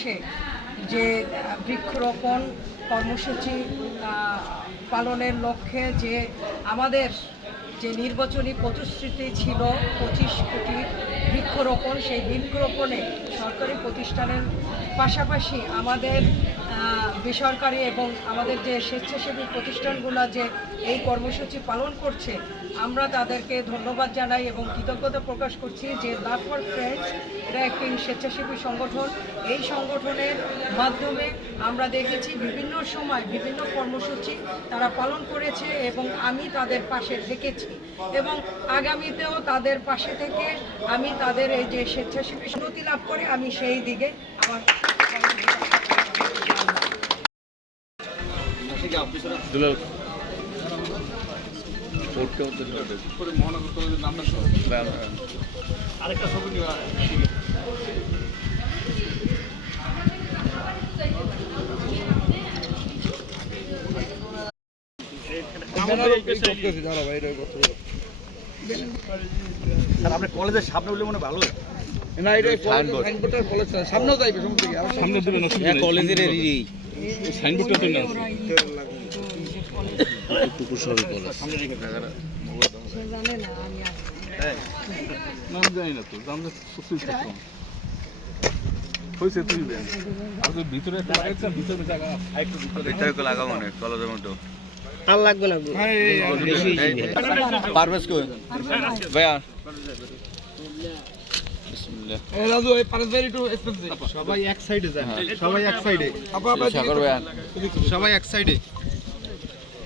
যে বৃক্ষরোপণ কর্মসূচি পালনের লক্ষ্যে যে আমাদের যে নির্বাচনী প্রতিশ্রুতি ছিল 25 কোটি বৃক্ষরোপণ, সেই বৃক্ষরোপণে সরকারি প্রতিষ্ঠানের পাশাপাশি আমাদের বেসরকারি এবং আমাদের যে স্বেচ্ছাসেবী প্রতিষ্ঠানগুলো যে এই কর্মসূচি পালন করছে, আমরা তাদেরকে ধন্যবাদ জানাই এবং কৃতজ্ঞতা প্রকাশ করছি যে লাভ ফর ফ্রেন্ডস এটা একটি স্বেচ্ছাসেবী সংগঠন। এই সংগঠনের মাধ্যমে আমরা দেখেছি বিভিন্ন সময় বিভিন্ন কর্মসূচি তারা পালন করেছে এবং আমি তাদের পাশে থেকেছি এবং আগামীতেও তাদের পাশে থেকে আমি তাদের এই যে স্বেচ্ছাসেবী উন্নতি লাভ করে আমি সেই দিকে আমার আরেকটা ছবি নিয়ে আপনার কলেজের সামনে বলে মনে ভালো না, এটা কলেজ সামনেও যাইবে সামনে দিবেন কলেজের সাইনবোর্ডটা তো না পুকুর সবই কলেজ সামনে রেখে জানে না আমি নাম জানি না তো জানলে সুস্থই থাকতাম হয়েছে তুই ভিতরে একটা লাগাইছেন ভিতরে জায়গা একটু ভিতরে লাগাবো না কলেজের মধ্যে আর লাগবে না পারভেজ কই ভাইয়া বিসমিল্লাহ এই রাজু এই পারভেজ ভাই একটু স্পেস দে সবাই এক সাইডে যায় সবাই এক সাইডে আপা আপা সাগর ভাইয়া সবাই এক সাইডে